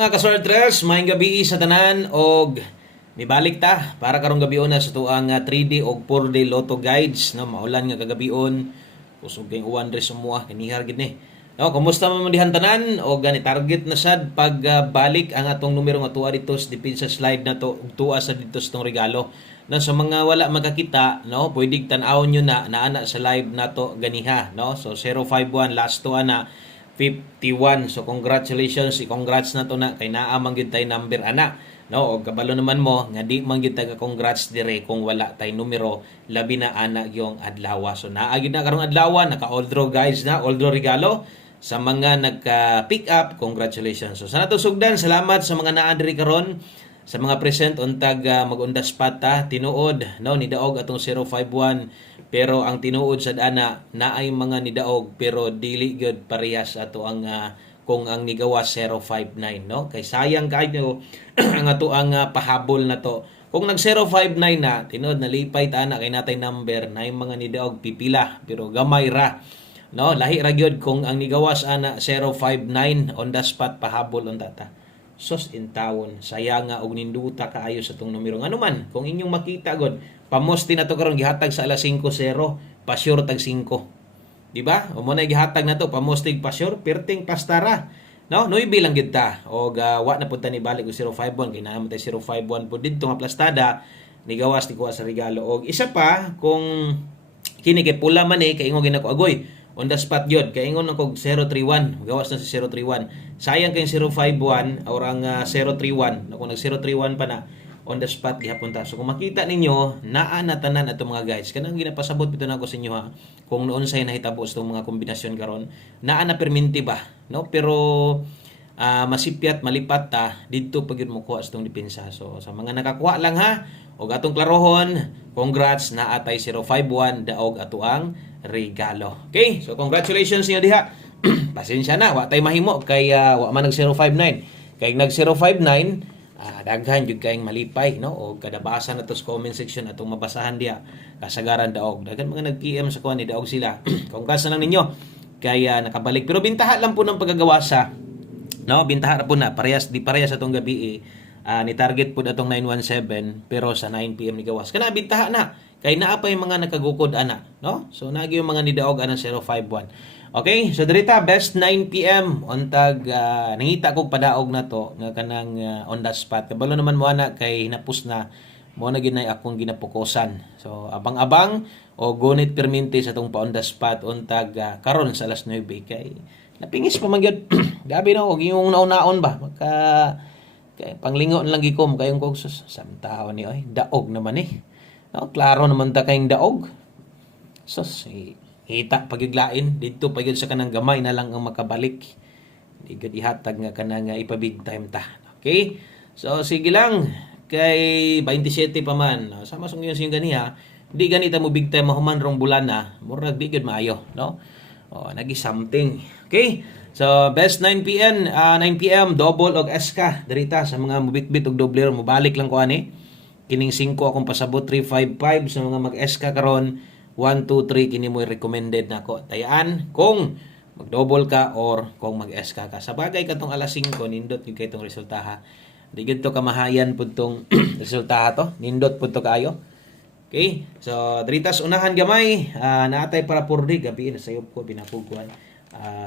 Mga kasortres, maayong gabi sa tanan og mibalik ta para karong gabion na sa tuang 3D og 4D Lotto guides no maulan nga kagabion kusog kay uwan dres sumuha kanihar gid ni. No, kumusta man dihan tanan og gani target na sad pagbalik ang atong numero nga tuwa dito sa depensa slide na to ug tuwa sa dito sa tong regalo. No, sa mga wala magkakita, no, pwede tan-awon nyo na naana sa live nato ganiha, no. So 051 last to ana 51. So congratulations, congrats na to na kay naa man gyud tay number ana. No, og kabalo naman mo nga di man gyud taga congrats dire kung wala tay numero labi na ana yung adlaw. So naa gyud na karong adlaw naka all draw guys na, all draw regalo sa mga nagka-pick up, congratulations. So sa nato sugdan, salamat sa mga naa diri karon sa mga present untag mag-on the spot tinuod no ni daog atong 051 pero ang tinuod sad ana naay mga nidaog pero dili gyud parehas ato ang kung ang nigawas 059 no kay sayang kaayo ang ato ang pahabol na to kung nag 059 na tinuod nalipay ta ana kay natay number naay mga nidaog pipila pero gamay ra no lahi ra gyud kung ang nigawas ana 059 on the spot pahabol on data sos in town sayang nga og ninduta kaayo sa tong numero ano man kung inyong makita god pamosti na to karon gihatag sa alas 5:00 pa-sure tag 5 di ba o mo na gihatag na to pamostig pa-sure perting pastara no noy bilang gid ta og wa na punta ni balik og 051 kay naa man tay 051 pud didto nga plastada ni gawas ni kuha sa regalo og isa pa kung kini kay pula man kay ingon ginako agoy on the spot yun. Kaya ingon ako 031. Gawas na sa 031. Sayang kay 051 or ang 031. Kung nag 031 pa na on the spot gihapon ta. So kung makita ninyo, naa na tanan ato mga guys. Kanang ginapasabot bito na ako sa inyo ha. Kung noon say nahitabo sa mga kombinasyon karon, naa na perminti ba, no? Pero masipyat malipat ta didto pagid mo kuha sa tong depensa. So sa mga nakakuha lang ha, og atong klarohon, congrats na atay 051 daog ato ang regalo. Okay? So congratulations niyo diha. Pasensya na, wa tay mahimo kay wa man nag 059. Kay nag 059, daghan jud kayong malipay no o kadabasa na to sa comment section atong mabasahan diha kasagaran daog. Daghan mga nag-PM sa kuan ni daog sila. Congrats na lang ninyo kay nakabalik pero bintaha lang po ng pagagawasa. No, bintaha ra po na parehas di parehas atong gabi ni target po atong 917 pero sa 9 PM ni gawas. Kana bintaha na. Kay naa pa yung mga nakagukod ana, no? So naagi yung mga nidaog ana 051. Okay, so dirita best 9 PM untag nangita kog padaog na to nga kanang on the spot. Kabalo naman mo ana kay hinapos na mo na ginay akong ginapokusan. So abang-abang o gunit perminti sa tong pa on the spot untag karon sa alas 9 kay napingis pa man gyud. Gabi na og yung naon-naon ba? Maka kay panglingon lang gikom kayong kog samtaon ni oy daog naman No, klaro naman ta kayong daog. Sos, hita pagiglain dito pagid sa kanang gamay na lang ang makabalik. Di gud ihatag nga kanang ipabig time ta. Okay? So sige lang kay 27 pa man. Sama sung yun sing ganiha. Di ganita mo big time mahuman rong bulan na. Murag di gud maayo, no? O nagi something. Okay? So best 9 PM double og SK dirita sa mga mubitbit og doble mo balik lang ko ani. Kining 5 akong pasabot 355 sa mga mag-SK karon 1 2 3 kini mo recommended nako tayaan kung mag-double ka or kung mag-SK ka sa bagay katong alas 5 nindot yung kay tong resultaha di gid to kamahayan pud tong resultaha to nindot pud to kaayo okay so dritas unahan gamay naatay para 4D gabi na sayop ko binapuguan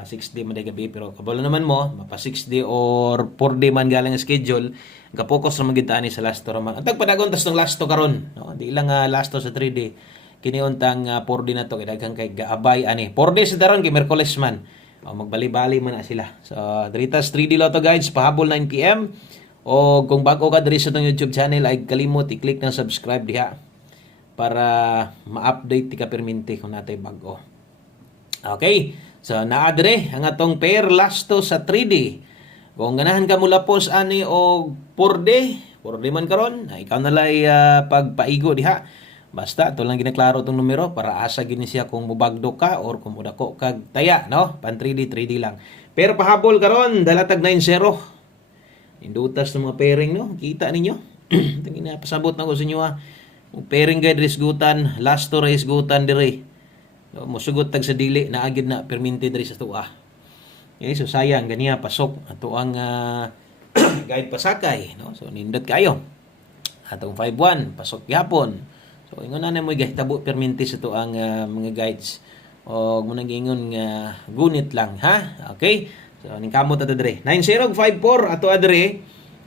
6D man day gabi pero kabalo naman mo mapa 6D or 4D man galang schedule ga-focus ra magid ani sa last to man antag padagon tas tong last to karon no di lang last to sa 3D kini untang 4D na to kay daghang kay gaabay ani 4D sa daron kay Miyerkules man magbali-bali man na sila so dritas 3D Lotto guides pahabol 9 PM o kung bago ka diri sa tong YouTube channel ay kalimot i-click ng subscribe diha para ma-update ti ka perminti kung natay bago. Okay, so naa dire ang atong pair last to sa 3D. Kung ganahan ka mula pos ani o 4D man karon, ikaw na lay pagpaigo diha. Basta ito lang ginaklaro tong numero para asa gini siya kung mubagdo ka or kung mudako kag taya, no? Pan 3D lang. Pero pahabol karon dalatag 90. Indutas ng mga pairing, no? Kita ninyo. Tingin na pasabot na ko sa inyo ha. Pairing guide risgutan, last to risgutan dire. No, musugot tag sa dili na agid na perminti diri sa tuwa. Okay, so sayang ganiya pasok ato ang guide pasakay, no? So nindot kayo. Atong 5-1 pasok gyapon. So ingon na mo gahitabo perminti sa to ang mga guides. O mo nang ingon nga gunit lang, ha? Okay? So ning kamot ato dire. 9054 ato adre.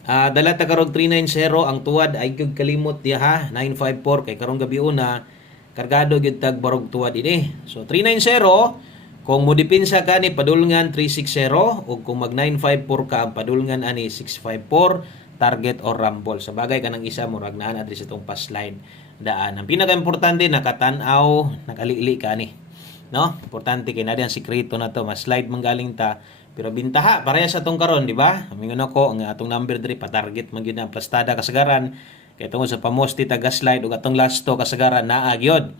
Dala ta karog 390 ang tuwad ay gyud kalimot diha ha. 954 kay karong gabi una kargado gyud tag barog tuwad ini. So 390 kung modipinsa ka ni padulngan 360 ug kung mag 954 ka ang padulngan ani 654 target or rumble. Sa bagay kanang isa mo rag naa adre sa tong pass slide daan. Ang pinaka-importante nakatan-aw, nakalili ka ni. No? Importante kay na ang sikreto na to, mas slide manggaling ta. Pero bintaha pareha sa tong karon, di ba? Amingon ako ang atong number 3 pa-target man gyud ang plastada kasagaran. Kay tungod sa pamosti taga slide ug atong last to kasagaran naa gyud.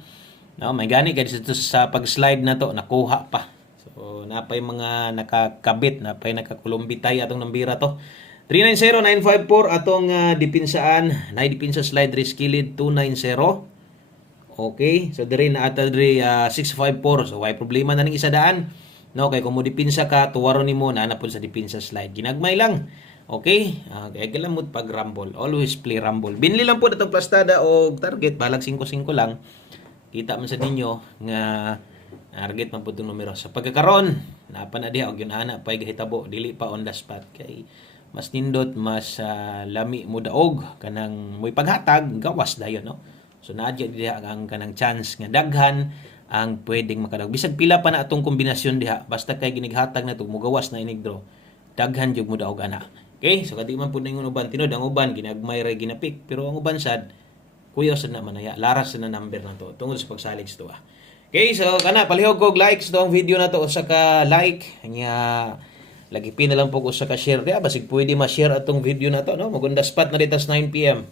No, may gani kay dito sa pag-slide na to nakuha pa. So napay mga nakakabit, napay nakakulumbitay atong nambira to. 390954 atong dipinsaan, na dipinsa slide riskilid 290. Okay, so dire na ata dire 654. So why problema na ning isa daan? No, kay kung mo dipinsa ka tuwaro nimo na napod sa dipinsa slide. Ginagmay lang. Okay? Kaya kalamot pag rumble. Always play rumble. Binili lang po itong plastada o target. Balag 5-5 lang. Kita man sa ninyo nga target man po itong numero. Sa pagkakaroon, napanadiha o yun ana pa gahitabo. Dili pa on the spot. Kay mas nindot, mas lami mo daog. Kanang mo'y paghatag, gawas dayon. No? So naadya diha ang kanang chance nga daghan ang pwedeng makadaog. Bisag pila pa na atong kombinasyon diha. Basta kay ginighatag na ito, mugawas na inigdraw. Daghan jud mo daog ana. Okay, so kadi man po na yung uban, tinod ang uban, ginagmay ray ginapik, pero ang uban sad, kuya sad na manaya, laras na number na to, tungod sa pagsalig to. Okay, so kana, palihog kog likes to ang video na to, usa ka like, nga, lagi pin na lang po usa ka share, kaya basig pwede ma-share atong video na to, no? Magunda spot na ditas 9 PM.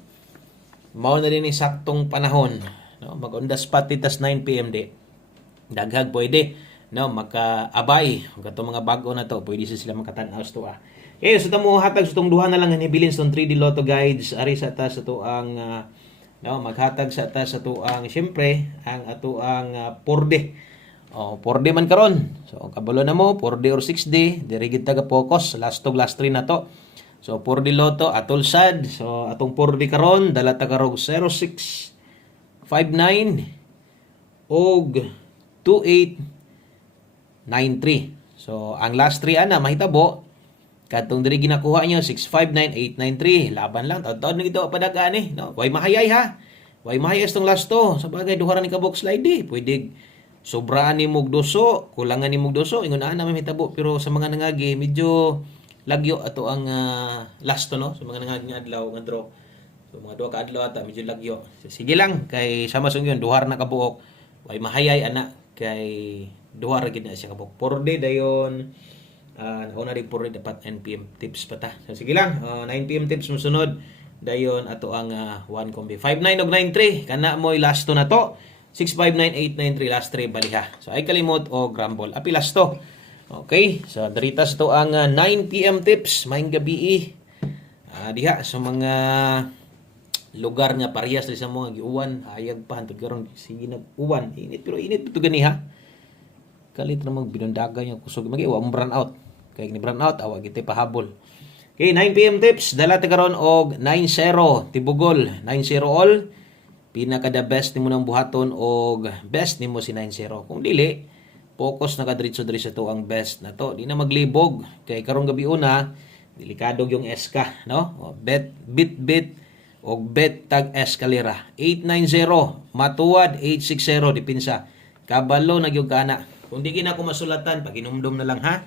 Mao na din saktong panahon, no? Magunda spot ditas 9 PM di. Daghag pwede, no? Maka-abay, katong mga bago na to, pwede sila makatan-aw to. Okay, so tamo hatag sa itong duha na lang nibilin sa 3D Lotto Guides. Ari sa ta sa to ang no, maghatag sa ta sa to ang syempre ang ato ang 4D. 4D man karon. So kabalo na mo 4D or 6D, diri gid taga focus last 3 na to. So 4D Lotto atol sad. So atong 4D karon dala ta karog 0659 og 2893. So ang last 3 ana mahitabo katong diri ginakuha niyo 659893 laban lang taud-taud nang ito padagaan no. Way mahayay ha. Way mahayay tong last to. Sa bagay duha ra ni ka box slide pwede sobraan ni mog doso, kulangan ni mog doso ingon ana may hitabo pero sa mga nangagi medyo lagyo ato ang last to no. Sa mga nangagi nga adlaw nga draw. So mga duha ka adlaw ata medyo lagyo. So, sige lang kay sama sa yun duha ra na ka buok. Way mahayay ana kay duha ra gid na siya ka buok. 4D dayon nauna rin po rin dapat 9 PM tips pa ta. So, sige lang, 9 PM tips musunod. Dayon ato ang 1 kombi. 59 og 93. Kana mo'y last to na to. 659893 last 3 baliha. So ay kalimot o grumble. Api last to. Okay. So daritas to ang 9 PM tips. Maayong gabi diha sa mga lugar nga parehas sa mga giuwan. Hayag pa hantod karon sige nag-uwan. Init pero init to ganiha. Kalit na magbinundaga yung kusog. Mag-iwa mong brand out. Kaya ni brand out, awag ito pahabol. Okay, 9 PM tips. Dala ta karon og 9-0. Tibugol. 9-0 all. Pinaka the best nimo nang buhaton og best nimo si 9-0. Kung dili, focus na kadritso-dritso to ang best na to. Di na maglibog. Kay karong gabi una, delikado yung SK. No? O, bet og bet tag eskalera. 890. Matuwad. 860. Dipinsa. Kabalo na yung kana. Kung di na ako masulatan, pag-inumdum na lang ha.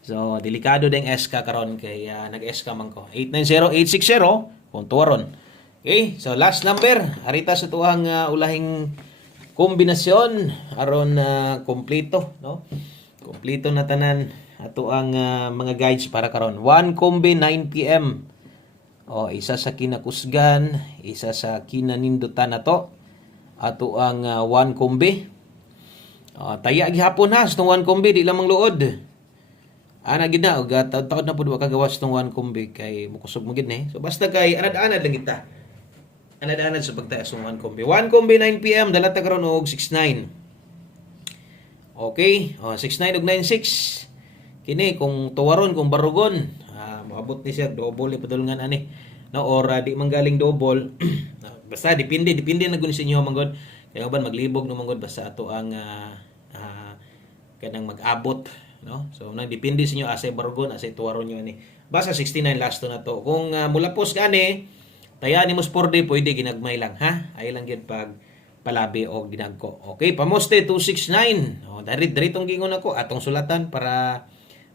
So, delikado ding SK karon kay nag-SK man ko. 890-860 kung tuwaron. Okay, so last number. Arita sa tuwang ulahing kombinasyon aron kompleto, no? Kompleto na tanan ato ang mga guides para karon. 1 kombi 9 PM. Isa sa kinakusgan, isa sa kinanindutan nato. Ato ang 1 kombi. Taya gihapon ha sa 1 kombi di lamang luod. Ana gid na og taud na pud wa kagawas tong 1 kombi kay mukusog mo gid ni. So basta kay anad-anad lang kita. Anad-anad sa pagtaas ng 1 kombi. 1 kombi 9 PM dala ta karon og 69. Okay, 69 og 96. Kini kung tuwaron kung barugon, moabot ni siya double ipadulngan ani. No, or di man galing double. Basta depende na gud sa inyo manggod. Kaya uban maglibog no manggod basta ato ang kanang mag-abot, no? So nang depende sa inyo asay bargon, asay tuwaron nyo ani. Basta 69 last na to. Kung mulapos gani, taya ni mo 4D pwede ginagmay lang ha. Ay lang gyud pag palabi o ginagko. Okay, pamoste 269. Oh, diretong gingon ako atong sulatan para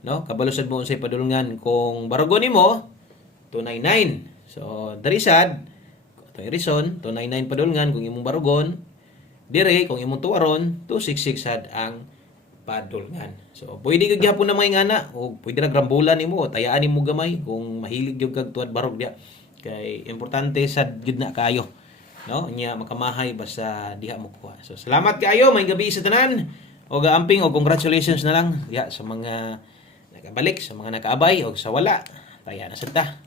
no, kabalusad mo unsay padulungan kung bargon nimo 299. So, dari sad atong reason 299 padulungan kung imong barugon, dire kung imong tuwaron 266 sad ang padulngan. So, pwede gyud gyapon na mga ingana o pwede ra grambulan nimo o tayaan nimo gamay kung mahilig gyud kag tuwad barog dia. Kay importante sad gyud na kayo. No? Nya makamahay basta diha mo kuha. So, salamat kayo, may gabi sa tanan. O gaamping o congratulations na lang ya sa mga nakabalik, sa mga nakaabay o sa wala. Taya na sad ta.